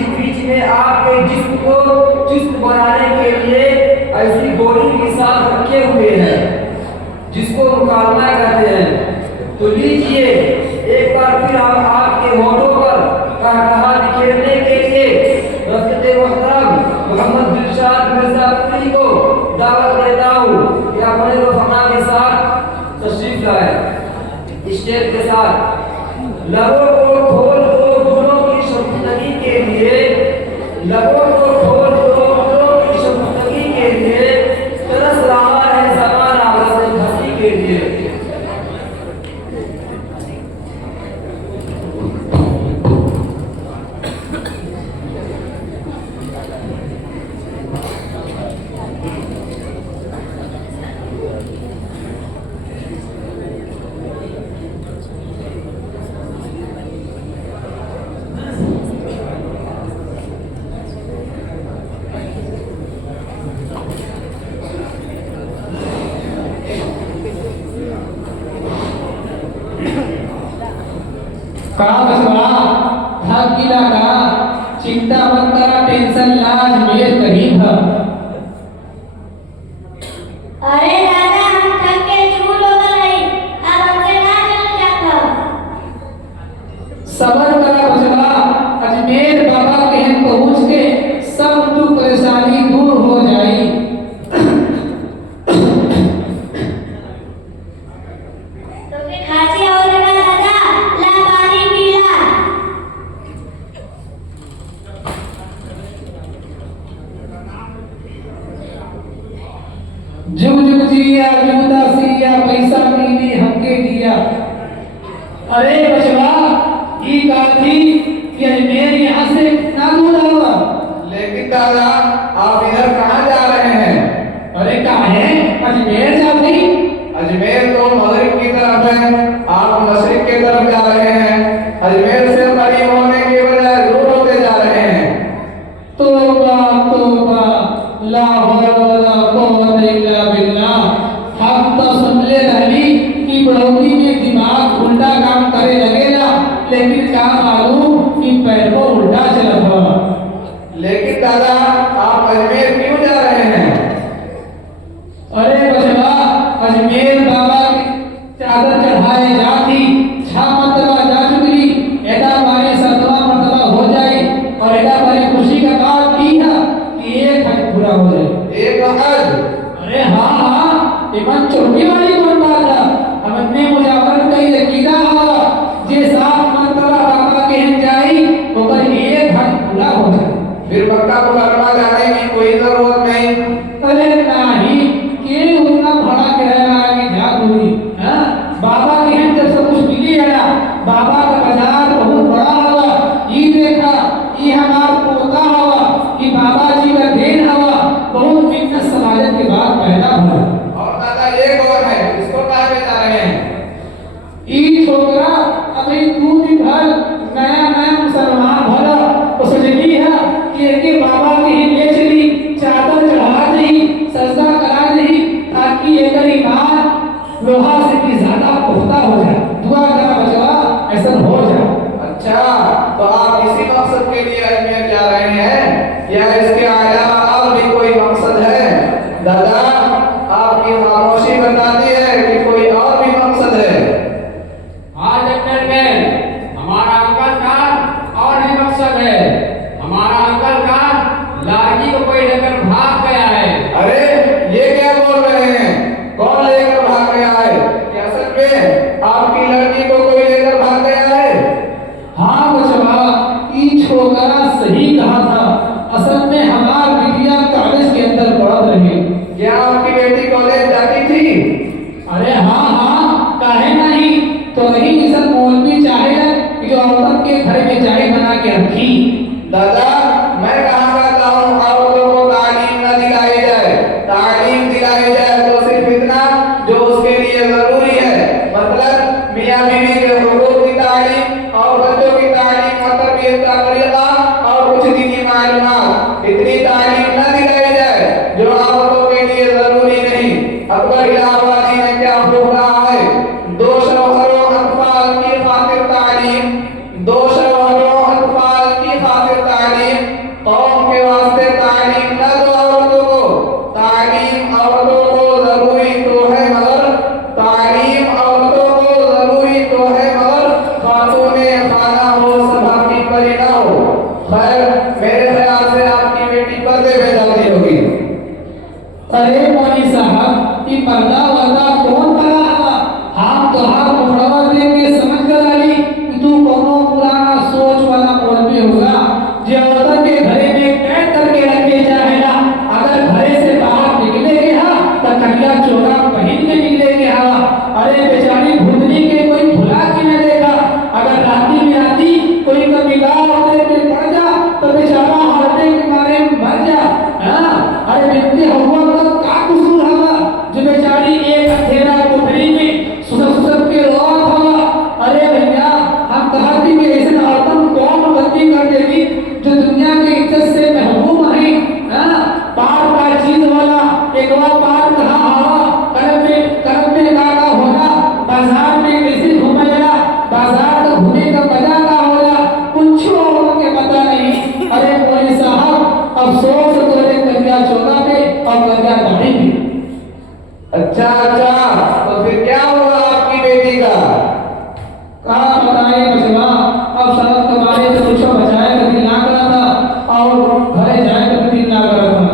बीच बीच में आपके जिस्म को चुस्त बनाने के लिए ऐसी गोली के साथ रखे हुए हैं जिसको मुकालमा कहते हैं। तो लीजिए एक बार फिर हम आपके होठों पर कहा बिखेरने के लिए रफ़ीक़ मोहतरम मोहम्मद दिलशाद मिर्जा पुरी को दावत देता हूँ कि अपने रोफना के साथ तशरीफ लाए। स्टेज के साथ लबों को खोल दो गुणों की शर्मिंदगी के लिए, लबों को खोल दो गुणों की शर्मिंदगी के लिए, तरस रहा है ज़माना हसन हंसी के लिए। चिंता मत करा, टेंशन लाज मेरे करीब है। अरे दादा हम थक के झूल हो गए, अब हमसे ना चल जाता। सबर करा बचवा, अजमेर बाबा के हम पहुँच के सब दुख परेशानी दूर हो जाई। तो के खांसी हो लगा दादा, ला पानी पीला। जुग जुग जिया जुगदा सिया, पैसा मिली हमके दिया। अरे बचवा ये गाथी कि अजमेर यहाँ से कितना दूर होगा? लेकिन दादा आप इधर कहाँ जा रहे हैं? अरे कहाँ है? अजमेर जाती? अजमेर तो मगरिब की तरफ है, आप मशरिक की तरफ जा रहे हैं। अजमेर से करीब होने के बजाय दूर होते जा रहे हैं। तौबा तौबा, ला हौला वला कुव्वता इल्ला बिल्लाह। हम तो सुन ले रहली कि बढ़ोतरी में दिमाग उल्टा काम करे लगेला, लेकिन का मालूम कि पैर को उल्टा चलत बा। लेकिन दादा आप अजमेर क्यों जा रहे हैं? अरे बचवा अजमेर बाबा की चादर चढ़ाए जाती, छा मर्तबा जा चुकली, एदा बारे सतवा मर्तबा हो जाए और एदा बारे खुशी का बात की है कि एक हज पूरा हो जाए। एक हज? अरे हाँ हाँ, इमन चोटी वाली कौन बात है? हमने मुजाफर कही अकीदा हुआ जे सात मर्तबा बाबा के हम जाई ओकर एक हज पूरा हो जाए। फिर मक्का मुकर्रमा जाने की कोई जरूरत नहीं? अरे नहीं, के उतना भाड़ा किराया आगे जा दूरी, हाँ? बाबा के हम जब सब कुछ मिली है ना, बाबा का बाजार बहुत बड़ा हुआ, ये देखा ये हमारा पोता हुआ कि बाबा जी का देन हुआ, बहुत मिन्नत समाजत के बाद पैदा हुआ। और दादा ये कौन है, इसको कहाँ पे जा रहे हैं? ई छोकरा अभी 2 दिन भर नया नया मुसलमान भला तो सोचली है कि एके बाबा के ही ले चली, चादर चढ़ा दही, सजदा करा दही, ताकि एकर ईमान लोहा से भी ज्यादा पुख्ता हो जाए। दुआ करा बचवा ऐसा हो जाए। अच्छा, तो आप इसी मकसद के लिए अजमेर जा रहे हैं या इसके अलावा और भी कोई मकसद है? दादा आपकी खामोशी बताती है कि कोई और भी मकसद है। हाँ जगदलबेन, हमारा अंकल का और भी मकसद है। हमारा अंकल का लाड़की को कोई लेकर भाग गया है। अरे ये क्या बोल रहे हैं? कौन लेकर भाग गया है? क्या असल में आपकी लड़की को कोई लेकर भाग गया है? हाँ बचवा, ई छोकरा सही कहा था। असल में हमार बिटिया कॉलेज के अंदर पढ़त रही। क्या आपकी बेटी कॉलेज जाती थी? अरे हाँ हाँ, काहे नहीं, तो नहीं जैसा मौलवी चाहे कि जो औरत के घर में चाय बना के रखी। दादा मैं कहाँ कहता हूँ औरतों को तालीम न दिलाई जाए, तालीम दिलाई जाए तो सिर्फ इतना जो उसके लिए जरूरी है, मतलब मियाँ बीवी के हुकूक की तालीम और बच्चों की तालीम और तरबियत का तरीका और कुछ दीनी मालूमात, इतनी तालीम न दिलाई जाए जो औरतों के लिए जरूरी नहीं। अकबर इलाहाबादी ने क्या खूब कहा है, 2 शौहरों अतफाल की खातिर तालीम, 2 शौहरों अतफाल की खातिर वास्ते तालीम, कौम के वास्ते तालीम न दो औरतों को। तालीम औरतों को जरूरी तो है मगर तालीम औरतों को जरूरी तो है मगर खातूने खाना हो, सभा की परी ना हो। खैर मेरे ख्याल से आपकी बेटी पर्दे में जाती होगी। अरे मौलवी साहब, ये पर्दा वर्दा कौन बना है? हम तो हर मुखड़वा देख के समझ कर आली कि तू कोनो पुराना सोच वाला मौलवी होगा जो औरत के घरे में कैद करके रखे जाएगा। अगर घरे से बाहर निकले के हा तो कलिया चोला पहन के निकले के हा। अरे बेचारी भूतनी के कोई भुला के न देखा। अगर राती में आती कोई का निगाह होते पे पड़ जा तो बेचारा हड़पे के मारे मर जा। हाँ, अरे बिनती हवा का कसूर हवा जो बेचारी एक अंधेरा कोठरी में सुसर के रोत हवा। अरे भैया, हम कहती कि ऐसे औरतन कौन गलती कर देगी जो दुनिया की इज्जत से महरूम है। हाँ, पार का चीज वाला एक बार पार कहा हवा करम में का होगा। बाजार में कैसे घूमेगा, बाजार तो घूमे का मजा का होला, कुछ औरों के पता नहीं। अरे मौलवी साहब, अफसोस तोरे कन्या चौदह पे और कन्या दाढ़ी पे। अच्छा तो फिर क्या हुआ आपकी बेटी का? कहा बताए बचवा, अब सड़क कमारे तो कुछ बचाए कभी ना करा था और घरे जाए कभी ना करा था।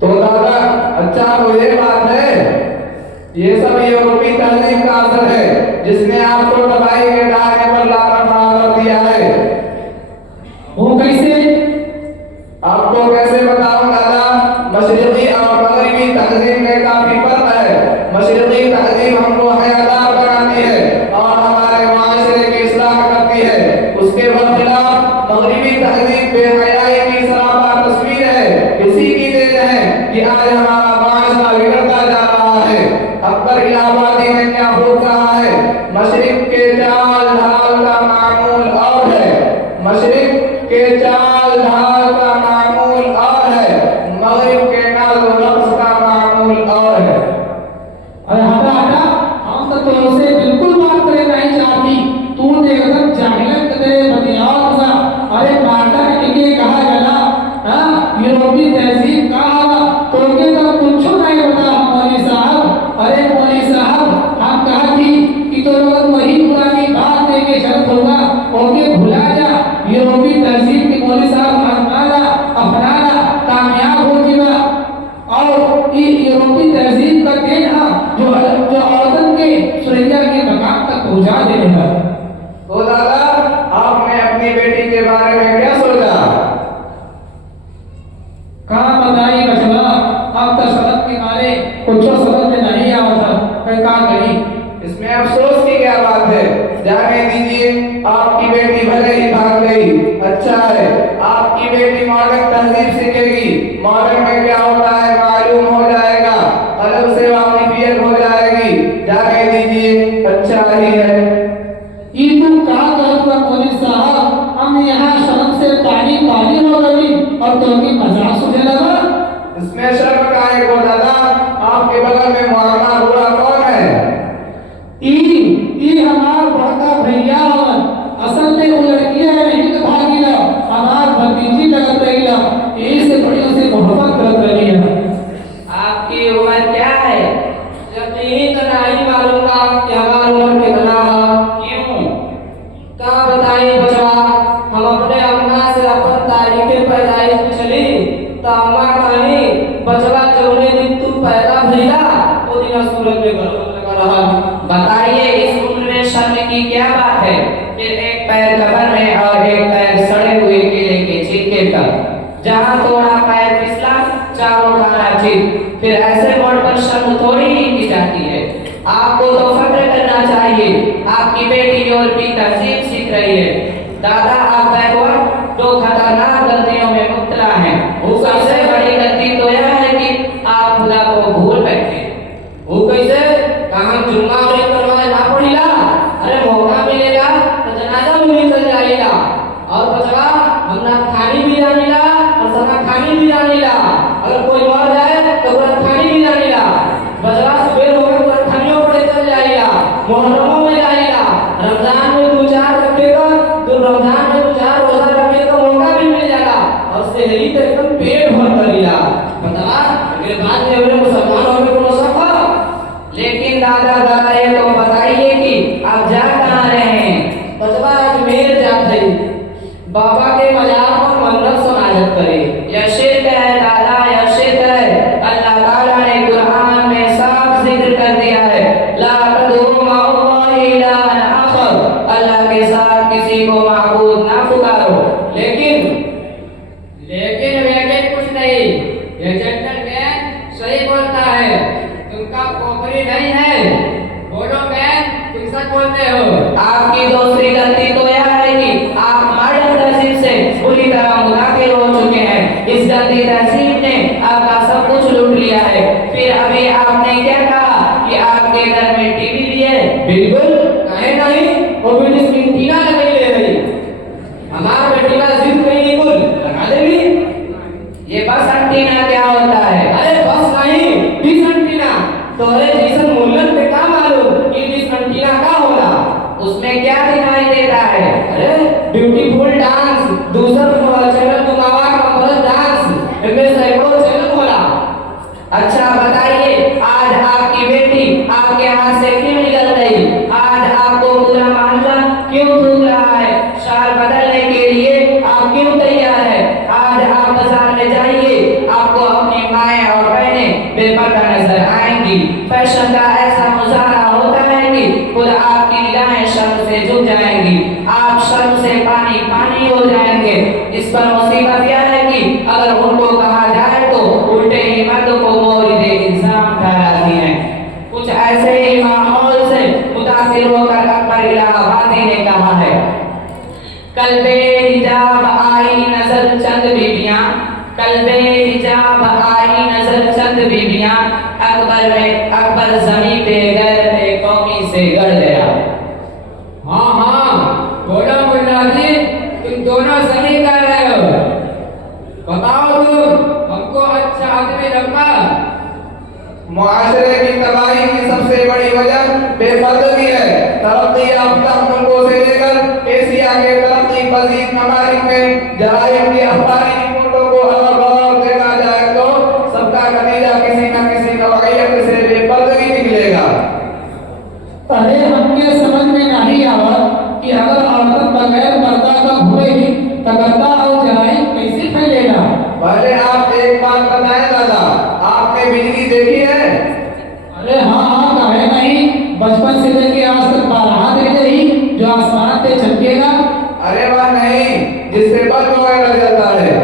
तो दादा अच्छा तो ये बात है, ये सब यूरोपी तहजीब का असर है जिसने आपको तबाही के दायरे पर लाकर खड़ा कर दिया है। वो कैसे? आपको कैसे बताऊं दादा, मशरिकी और मगरिबी तहजीब में काफी फर्क है। मशरिकी तहजीब हमको हयादार बनाती है और हमारे माशरे की इस्लाह करती है। उसके बरखिलाफ मगरिबी तहजीब बेहयाई की सरापा तस्वीर है। इसी की देन है कि आज हमारा माशरा बिगड़ता जा रहा है। अकबर इलाहाबादी ने क्या खूब कहा है, मशरिक के चाल ढाल का मामूल और है, मशरिक के चाल ढाल का मामूल और है, मगरिब के नाज़ रक्स का मामूल और है। अरे हटा हटा, हम तो तुमसे बिल्कुल बात करे नहीं चाहती। तू तो एकदम जाहिलन कदे बदियात हुआ। अरे मार्टर टिके कहा जला, हाँ, यूरोपी तहजीब कहा तो के तो कुछ नहीं बता मौलवी साहब। अरे मौलवी साहब, हम कहा थी कि तो लोग वही पुरानी बात लेके चलत होगा, ओके भुला जा। यूरोपी तहजीब की मौलवी साहब अपनाना कामयाब हो जीवा। और ये यूरोपी तहजीब का देन है जो औरतन के सुरैया के मकाम तक पहुंचा देने का। तो दादा आपने अपनी बेटी के बारे में क्या सोचा? कहाँ बताई बचवा, अब तो सड़क के मारे कुछ समझ में नहीं आवता, मैं क्या करी। इसमें अफसोस की क्या बात है, जाने दीजिए। आपकी बेटी भले ही भाग गई, अच्छा है। आपकी बेटी मॉडर्न तहजीब सीखेगी, मॉडर्न में क्या होता है मालूम हो जाएगा, अलग से वाकिफियत हो जाएगी। जाने दीजिए, अच्छा ही है। ये तुम कहा कहत हुआ मौलवी साहब, हम यहाँ शर्म से पानी पानी हो गई और तुम्हें मजाक सुझे लगा। इसमें शर्म का एक हो दादा, आपके बगल में मुआवना हुआ कौन है? ई हमार बड़का भैया हवन। असल में वो लड़की है नहीं तो भागीला, हमार भतीजी लगत रहीला, यही से बड़ी से मोहब्बत करत रही है। आपकी उम्र क्या है? यकीन तो नहीं मालूम कि हमारी उम्र कितना है। क्यों? क्या बताइए बचवा, हम अपने अम्मा से अपन तारीख पैदाइश पूछली तो अम्मा कहनी बचवा जौने दिन तू पैदा भइला वो दिन सूरज में गलत लगा रहा। बताइए इस उम्र में शर्म की क्या बात है? फिर एक पैर कब्र में और एक पैर सड़े हुए केले के छिलके पर, जहाँ थोड़ा पैर फिसला चारों खाना चित। फिर ऐसे मोड़ पर शर्म थोड़ी ही की जाती है। आपको तो फक्र करना चाहिए, आपकी बेटी यूरोपी तहजीब सीख रही है। दादा आप बैकवर्ड दो खतरनाक गलतियों में मुब्तला हैं। वो सबसे बड़ी गलती तो यह है कि आप खुदा को भूल बैठे। वो कैसे? कहाँ जुम्मा और करवाए ना पड़ीला, अरे मौका मिलेगा तो जनाजा में भी चल जाएगा। और बचवा हमना खानी भी जानीला और सना खानी भी जानीला। अगर कोई मर जाए तो पूरा खानी भी जानीला। बचवा सुबह हो गए पूरा खानियों पड़े चल जाएगा, मुहर्रमों में जाएगा, रमजान में 2-4 रखेगा तो रमजान में 2-4 बाबा के मजार पर मन्नत समाजत करे। यह शिर्क है दादा, यह शिर्क है। अल्लाह ताला ने कुरान में साफ जिक्र कर दिया है, ला तदऊ मअल्लाहि इलाहन आखर, अल्लाह के साथ किसी को माबूद ना पुकारो। लेकिन वैकेट कुछ नहीं, ये जेंटलमैन सही बोलता है, तुमका खोपड़ी नहीं है। बोलो मैन, तुम सच बोलते हो। आपकी दूसरी गलती तो यह है कि आप मॉडर्न तहजीब से पूरी तरह मुनाफिर हो चुके हैं। इस गंदी तहजीब ने आपका सब कुछ लूट लिया है। फिर अभी आपने क्या कहा कि आपके घर में टीवी भी है? बिल्कुल कहे नहीं, वो भी एंटीना लगा ले रही। हमारा बेटी का जिद नहीं बोल लगा देगी। ये बस एंटीना क्या होता है? अरे बस नहीं, डिश एंटीना। तोरे जैसन मुल्लन पे का मालूम कि डिश एंटीना का होला? उसमें क्या दिखाई देता है? अरे ब्यूटीफुल डांस, दूसर चैनल तुम्हारा कमरस डांस, इनमें सैकड़ों चैनल होला। अच्छा बताइए, आज आपकी बेटी आपके हाथ से क्यों निकल गई? आज आपको पूरा मोहल्ला क्यों थूक रहा है? शाल बदलने के लिए आप क्यों तैयार है? आज आप बाजार में जाइए, आपको अपनी माएं और बहनें बेपर्दा नजर आएंगी। फैशन का ऐसा मुजाहरा होता है कि खुद आपकी निगाहें शर्म से झुक जाएंगी, आप शर्म से पानी पानी हो जाएंगे। इस पर मुसीबत यह है कि अगर उनको कहा जाए तो उल्टे ही मर्द को मौलिद इल्जाम ठहराती हैं। कुछ ऐसे ही माहौल से मुतासिर होकर अकबर इलाहाबादी ने कहा है, कल बेहिजाब आई नजर चंद बीबियां, कल बेहिजाब आई नजर चंद बीबियां, अकबर जमीन पे गैरत कौमी से गड़ गया। हाँ, बोलो मुल्ला जी, तुम दोनों सही कर रहे हो। बताओ तुम, हमको अच्छा आदमी लगा। मुआशरे की तबाही की सबसे बड़ी वजह बेपर्दगी है। तरक्की याफ्ता मुल्कों से लेकर एशिया के तरक्की पजीर ममालिक में जराइम की अखबारी रिपोर्टों को अगर गौर देखा जाए तो सबका नतीजा किसी न किसी नौइयत से बेपर्दगी निकलेगा। अरे हमके समझ में नहीं आवत कि अगर औरत बगैर पर्दा का घूमेगी तो गर्दा और जराइम कैसे फैलेगा। पहले आप एक बात बताएं दादा, आपने बिजली देखी है? अरे हाँ, कहे नहीं, बचपन से लेके आज तक 12 देख रही जो आसमान पे चमकेगा। अरे वह नहीं, जिससे बल्ब वगैरह जलता है।